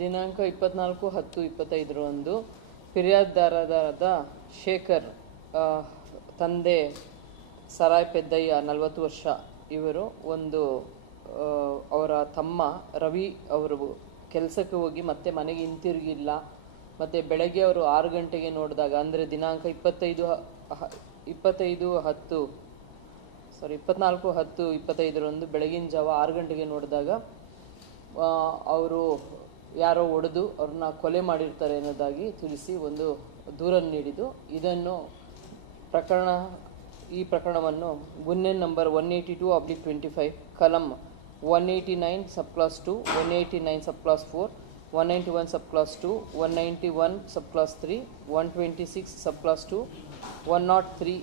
ದಿನಾಂಕ 24/10/25 ಫಿರ್ಯಾದಿದಾರರಾದ ಶೇಖರ್ ತಂದೆ ಸರಾಯ್ ಪೆದ್ದಯ್ಯ 40 ವರ್ಷ ಇವರು ಅವರ ತಮ್ಮ ರವಿ ಅವರು ಕೆಲಸಕ್ಕೆ ಹೋಗಿ ಮತ್ತೆ ಮನೆಗೆ ಹಿಂತಿರುಗಿಲ್ಲ. ಮತ್ತು ಬೆಳಗ್ಗೆ ಅವರು 6 ಗಂಟೆಗೆ ನೋಡಿದಾಗ, ಅಂದರೆ ದಿನಾಂಕ 24/10/25 ಬೆಳಗಿನ ಜಾವ 6 ಗಂಟೆಗೆ ನೋಡಿದಾಗ ಅವರು ಯಾರೋ ಹೊಡೆದು ಅವ್ರನ್ನ ಕೊಲೆ ಮಾಡಿರ್ತಾರೆ ಅನ್ನೋದಾಗಿ ತಿಳಿಸಿ ಒಂದು ದೂರನ್ನು ನೀಡಿದ್ದು, ಈ ಪ್ರಕರಣವನ್ನು ಗುನ್ನೆನ್ ನಂಬರ್ 182/25 ಕಲಂ 189 ಸಬ್ ಕ್ಲಾಸ್ 2, 189 ಸಬ್ ಕ್ಲಾಸ್ 4, 191 ಸಬ್ ಕ್ಲಾಸ್ 2, 191 ಸಬ್ ಕ್ಲಾಸ್ 3, 126 ಸಬ್ ಕ್ಲಾಸ್ 2, 103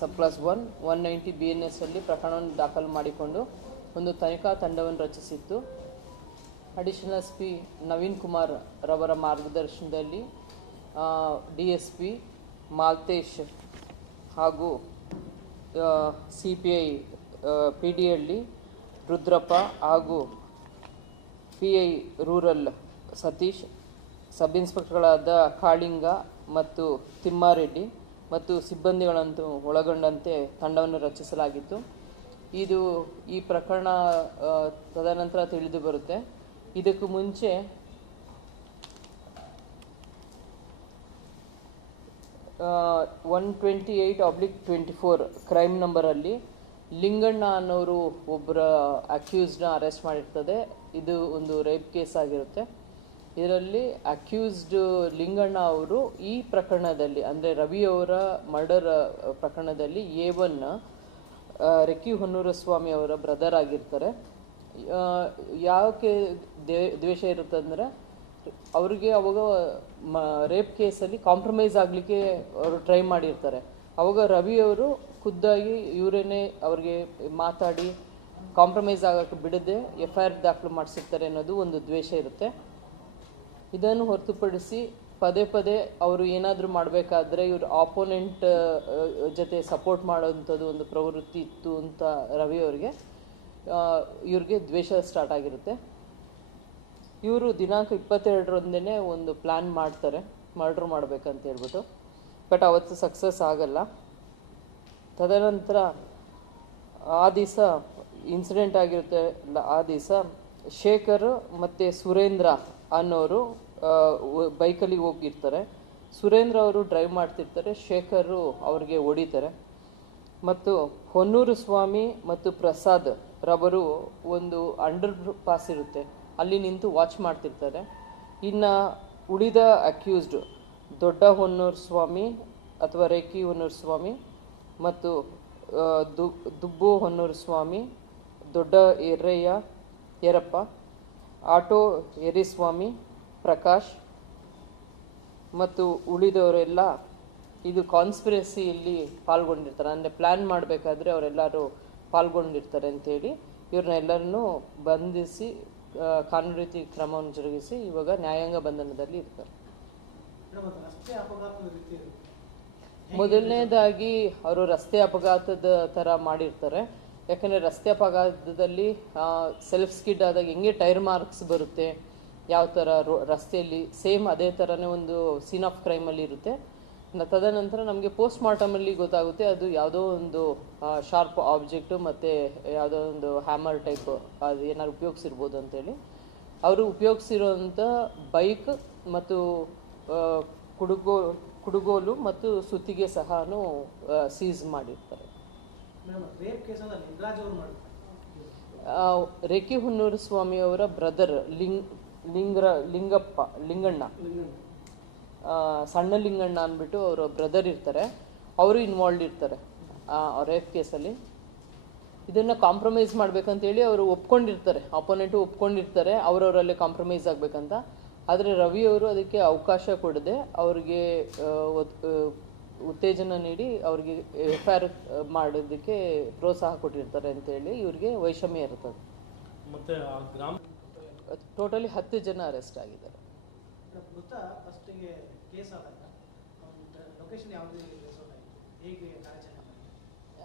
ಸಬ್ ಕ್ಲಾಸ್ 1, 190 BNS ಅಲ್ಲಿ ಪ್ರಕರಣವನ್ನು ದಾಖಲು ಮಾಡಿಕೊಂಡು ಒಂದು ತನಿಖಾ ತಂಡವನ್ನು ರಚಿಸಿತ್ತು. ಅಡಿಷನಲ್ SP ನವೀನ್ ಕುಮಾರ್ ರವರ ಮಾರ್ಗದರ್ಶನದಲ್ಲಿ DSP ಮಾಲ್ತೇಶ್ ಹಾಗೂ CPI PDಹಳ್ಳಿ ರುದ್ರಪ್ಪ ಹಾಗೂ PI ರೂರಲ್ ಸತೀಶ್, ಸಬ್ ಇನ್ಸ್ಪೆಕ್ಟರ್ಗಳಾದ ಕಾಳಿಂಗ ಮತ್ತು ತಿಮ್ಮಾರೆಡ್ಡಿ ಮತ್ತು ಸಿಬ್ಬಂದಿಗಳನ್ನು ಒಳಗೊಂಡಂತೆ ತಂಡವನ್ನು ರಚಿಸಲಾಗಿತ್ತು. ಈ ಪ್ರಕರಣ ತದನಂತರ ತಿಳಿದು ಬರುತ್ತೆ. ಇದಕ್ಕೂ ಮುಂಚೆ 128/24 ಕ್ರೈಮ್ ನಂಬರಲ್ಲಿ ಲಿಂಗಣ್ಣ ಅನ್ನೋರು ಒಬ್ಬರ ಅಕ್ಯೂಸ್ಡ್ನ ಅರೆಸ್ಟ್ ಮಾಡಿರ್ತದೆ. ಇದು ಒಂದು ರೇಪ್ ಕೇಸ್ ಆಗಿರುತ್ತೆ. ಇದರಲ್ಲಿ ಅಕ್ಯೂಸ್ಡ್ ಲಿಂಗಣ್ಣ ಅವರು ಈ ಪ್ರಕರಣದಲ್ಲಿ, ಅಂದರೆ ರವಿಯವರ ಮರ್ಡರ್ ಪ್ರಕರಣದಲ್ಲಿ A1 ರೆಕ್ಕಿ ಹೊನ್ನೂರ ಸ್ವಾಮಿ ಅವರ ಬ್ರದರ್ ಆಗಿರ್ತಾರೆ. ಯಾಕೆ ದ್ವೇಷ ಇರುತ್ತೆ ಅಂದರೆ, ಅವ್ರಿಗೆ ಅವಾಗ ರೇಪ್ ಕೇಸಲ್ಲಿ ಕಾಂಪ್ರಮೈಸ್ ಆಗಲಿಕ್ಕೆ ಅವರು ಟ್ರೈ ಮಾಡಿರ್ತಾರೆ. ಅವಾಗ ರವಿಯವರು ಖುದ್ದಾಗಿ ಇವರೇನೆ ಅವ್ರಿಗೆ ಮಾತಾಡಿ ಕಾಂಪ್ರಮೈಸ್ ಆಗೋಕ್ಕೆ ಬಿಡದೆ FIR ದಾಖಲು ಮಾಡಿಸಿರ್ತಾರೆ ಅನ್ನೋದು ಒಂದು ದ್ವೇಷ ಇರುತ್ತೆ. ಇದನ್ನು ಹೊರತುಪಡಿಸಿ ಪದೇ ಪದೇ ಅವರು ಏನಾದರೂ ಮಾಡಬೇಕಾದ್ರೆ ಇವ್ರ ಆಪೋನೆಂಟ್ ಜೊತೆ ಸಪೋರ್ಟ್ ಮಾಡೋವಂಥದ್ದು ಒಂದು ಪ್ರವೃತ್ತಿ ಇತ್ತು ಅಂತ ರವಿಯವರಿಗೆ ಇವ್ರಿಗೆ ದ್ವೇಷ ಸ್ಟಾರ್ಟ್ ಆಗಿರುತ್ತೆ. ಇವರು ದಿನಾಂಕ 22ರಂದೇ ಒಂದು ಪ್ಲ್ಯಾನ್ ಮಾಡ್ತಾರೆ ಮರ್ಡ್ರ್ ಮಾಡಬೇಕಂತ ಹೇಳ್ಬಿಟ್ಟು. ಬಟ್ ಅವತ್ತು ಸಕ್ಸಸ್ ಆಗಲ್ಲ. ತದನಂತರ ಆ ದಿವಸ ಇನ್ಸಿಡೆಂಟ್ ಆಗಿರುತ್ತೆ. ಆ ದಿವಸ ಶೇಖರ್ ಮತ್ತು ಸುರೇಂದ್ರ ಅನ್ನೋರು ಬೈಕಲ್ಲಿ ಹೋಗಿರ್ತಾರೆ. ಸುರೇಂದ್ರ ಅವರು ಡ್ರೈವ್ ಮಾಡ್ತಿರ್ತಾರೆ, ಶೇಖರು ಅವ್ರಿಗೆ ಹೊಡಿತಾರೆ. ಮತ್ತು ಹೊನ್ನೂರು ಸ್ವಾಮಿ ಮತ್ತು ಪ್ರಸಾದ್ ರವರು ಒಂದು ಅಂಡರ್ ಪಾಸ್ ಇರುತ್ತೆ, ಅಲ್ಲಿ ನಿಂತು ವಾಚ್ ಮಾಡ್ತಿರ್ತಾರೆ. ಇನ್ನು ಉಳಿದ ಅಕ್ಯೂಸ್ಡ್ ದೊಡ್ಡ ಹೊನ್ನೂರು ಸ್ವಾಮಿ ಅಥವಾ ರೇಖಿ ಹೊನ್ನೂರು ಸ್ವಾಮಿ ಮತ್ತು ದುಬ್ಬು ಹೊನ್ನೂರು ಸ್ವಾಮಿ, ದೊಡ್ಡ ಯರಪ್ಪ, ಆಟೋ ಯರಿಸ್ವಾಮಿ, ಪ್ರಕಾಶ್ ಮತ್ತು ಉಳಿದವರೆಲ್ಲ ಇದು ಕಾನ್ಸ್ಪಿರಸಿಯಲ್ಲಿ ಪಾಲ್ಗೊಂಡಿರ್ತಾರೆ. ಅಂದರೆ ಪ್ಲ್ಯಾನ್ ಮಾಡಬೇಕಾದ್ರೆ ಅವರೆಲ್ಲರೂ ಪಾಲ್ಗೊಂಡಿರ್ತಾರೆ ಅಂಥೇಳಿ ಇವ್ರನ್ನೆಲ್ಲರನ್ನೂ ಬಂಧಿಸಿ ಕಾನೂನು ರೀತಿ ಕ್ರಮವನ್ನು ಜರುಗಿಸಿ ಇವಾಗ ನ್ಯಾಯಾಂಗ ಬಂಧನದಲ್ಲಿ ಇರ್ತಾರೆ. ಮೊದಲನೇದಾಗಿ ಅವರು ರಸ್ತೆ ಅಪಘಾತದ ಥರ ಮಾಡಿರ್ತಾರೆ. ಯಾಕಂದರೆ ರಸ್ತೆ ಅಪಘಾತದಲ್ಲಿ ಸೆಲ್ಫ್ ಸ್ಕಿಡ್ ಆದಾಗ ಹೆಂಗೆ ಟೈರ್ ಮಾರ್ಕ್ಸ್ ಬರುತ್ತೆ, ಯಾವ ಥರ ರಸ್ತೆಯಲ್ಲಿ ಸೇಮ್ ಅದೇ ಥರನೇ ಒಂದು ಸೀನ್ ಆಫ್ ಕ್ರೈಮಲ್ಲಿ ಇರುತ್ತೆ. ತದನಂತರ ನಮಗೆ ಪೋಸ್ಟ್ ಮಾರ್ಟಮಲ್ಲಿ ಗೊತ್ತಾಗುತ್ತೆ ಅದು ಯಾವುದೋ ಒಂದು ಶಾರ್ಪ್ ಆಬ್ಜೆಕ್ಟು ಮತ್ತು ಯಾವುದೋ ಒಂದು ಹ್ಯಾಮರ್ ಟೈಪ್ ಅದು ಏನಾದ್ರು ಉಪಯೋಗಿಸಿರ್ಬೋದು ಅಂತೇಳಿ. ಅವರು ಉಪಯೋಗಿಸಿರೋಂಥ ಬೈಕ್ ಮತ್ತು ಕುಡುಗೋಲು ಮತ್ತು ಸುತ್ತಿಗೆ ಸಹ ಸೀಸ್ ಮಾಡಿರ್ತಾರೆ. ರೇಖಿ ಹೊನ್ನೂರು ಸ್ವಾಮಿಯವರ ಬ್ರದರ್ ಲಿಂಗಣ್ಣ, ಸಣ್ಣ ಲಿಂಗಣ್ಣ ಅಂದ್ಬಿಟ್ಟು ಅವರ ಬ್ರದರ್ ಇರ್ತಾರೆ. ಅವರು ಇನ್ವಾಲ್ವ್ ಇರ್ತಾರೆ ರೇಪ್ ಕೇಸಲ್ಲಿ. ಇದನ್ನು ಕಾಂಪ್ರಮೈಸ್ ಮಾಡ್ಬೇಕಂತೇಳಿ ಅವರು ಒಪ್ಕೊಂಡಿರ್ತಾರೆ, ಅಪೋನೆಂಟು ಒಪ್ಕೊಂಡಿರ್ತಾರೆ ಅವರವರಲ್ಲೇ ಕಾಂಪ್ರಮೈಸ್ ಆಗಬೇಕಂತ. ಆದರೆ ರವಿಯವರು ಅದಕ್ಕೆ ಅವಕಾಶ ಕೊಡದೆ ಅವ್ರಿಗೆ ಉತ್ತೇಜನ ನೀಡಿ ಅವ್ರಿಗೆ FIR ಮಾಡೋದಕ್ಕೆ ಪ್ರೋತ್ಸಾಹ ಕೊಟ್ಟಿರ್ತಾರೆ ಅಂತೇಳಿ ಇವ್ರಿಗೆ ವೈಷಮ್ಯ ಇರ್ತದೆ. ಮತ್ತು ಟೋಟಲಿ 10 ಜನ ಅರೆಸ್ಟ್ ಆಗಿದ್ದಾರೆ.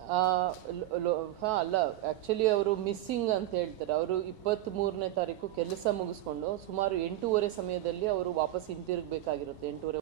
ಹಾಂ ಅಲ್ಲ, ಆ್ಯಕ್ಚುಲಿ ಅವರು ಮಿಸ್ಸಿಂಗ್ ಅಂತ ಹೇಳ್ತಾರೆ. ಅವರು 23ನೇ ತಾರೀಕು ಕೆಲಸ ಮುಗಿಸ್ಕೊಂಡು ಸುಮಾರು 8:30 ಸಮಯದಲ್ಲಿ ಅವರು ವಾಪಸ್ ಹಿಂತಿರುಗಬೇಕಾಗಿರುತ್ತೆ. 8:30